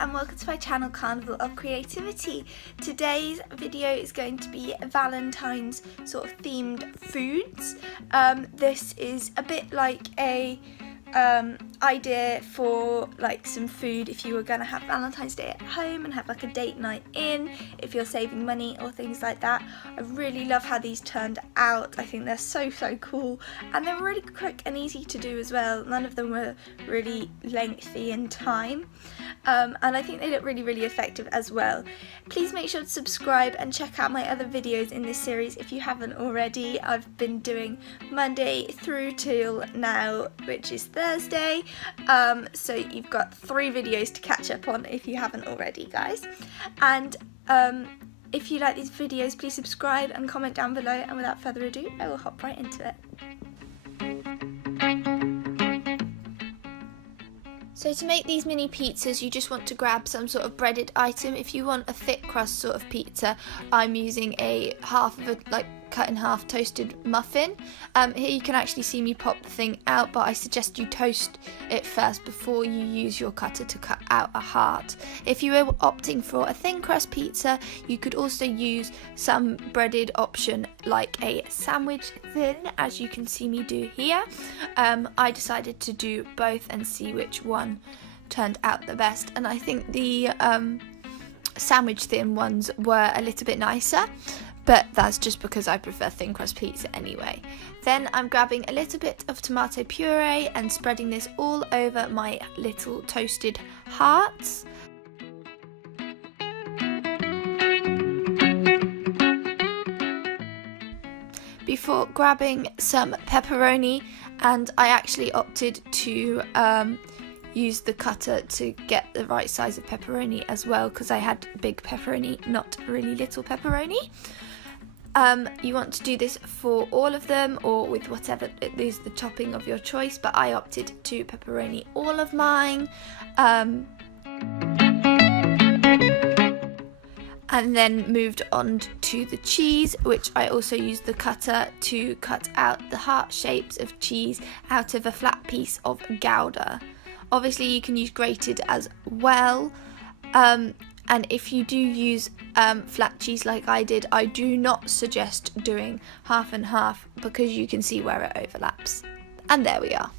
and welcome to my channel Carnival of Creativity. Today's video is going to be Valentine's sort of themed foods. This is a bit like a idea for like some food if you were going to have Valentine's Day at home and have like a date night in, if you're saving money or things like that. I really love how these turned out. I think they're so cool, and they're really quick and easy to do as well. None of them were really lengthy in time, and I think they look really effective as well. Please make sure to subscribe and check out my other videos in this series if you haven't already. I've been doing Monday through till now, which is Thursday, so you've got 3 videos to catch up on if you haven't already, guys. And if you like these videos, please subscribe and comment down below, and without further ado, I will hop right into it. So to make these mini pizzas, you just want to grab some sort of breaded item. If you want a thick crust sort of pizza, I'm using a half of a cut in half toasted muffin. Here you can actually see me pop the thing out, but I suggest you toast it first before you use your cutter to cut out a heart. If you were opting for a thin crust pizza, you could also use some breaded option like a sandwich thin, as you can see me do here. I decided to do both and see which one turned out the best, and I think the sandwich thin ones were a little bit nicer, but that's just because I prefer thin crust pizza anyway. Then I'm grabbing a little bit of tomato puree and spreading this all over my little toasted hearts. Before grabbing some pepperoni, and I actually opted to use the cutter to get the right size of pepperoni as well, because I had big pepperoni, not really little pepperoni. You want to do this for all of them or with whatever is the topping of your choice, but I opted to pepperoni all of mine. And then moved on to the cheese, which I also used the cutter to cut out the heart shapes of cheese out of a flat piece of Gouda. Obviously you can use grated as well, and if you do use flat cheese like I did, I do not suggest doing half and half because you can see where it overlaps. And there we are.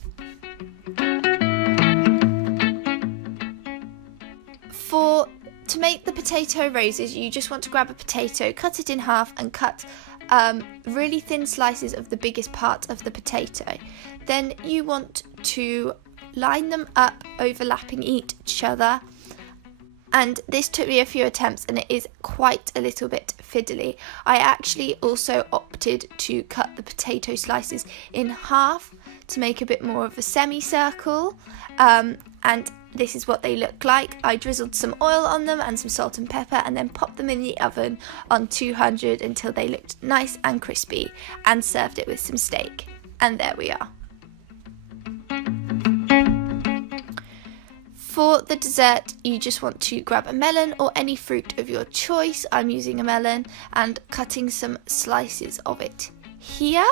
To make the potato roses, you just want to grab a potato, cut it in half, and cut really thin slices of the biggest part of the potato. Then you want to line them up, overlapping each other. And this took me a few attempts, and it is quite a little bit fiddly. I actually also opted to cut the potato slices in half to make a bit more of a semicircle, and this is what they look like. I drizzled some oil on them and some salt and pepper, and then popped them in the oven on 200 until they looked nice and crispy, and served it with some steak. And there we are. For the dessert, you just want to grab a melon or any fruit of your choice. I'm using a melon and cutting some slices of it here.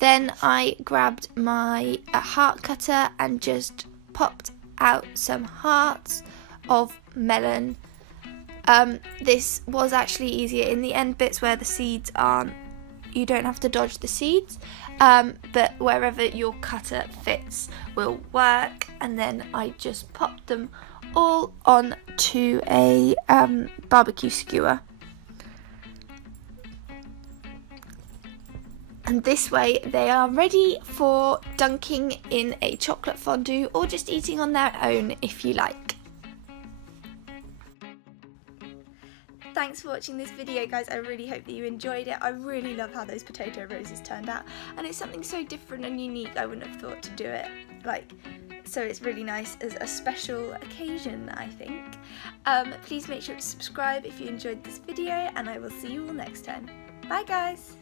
Then I grabbed my heart cutter and just popped out some hearts of melon. This was actually easier. In the end bits where the seeds aren't, you don't have to dodge the seeds, but wherever your cutter fits will work. And then I just popped them all onto a barbecue skewer. And this way they are ready for dunking in a chocolate fondue or just eating on their own if you like. Thanks for watching this video, guys. I really hope that you enjoyed it. I really love how those potato roses turned out, and it's something so different and unique. I wouldn't have thought to do it so it's really nice as a special occasion, I think. Please make sure to subscribe if you enjoyed this video, and I will see you all next time. Bye guys!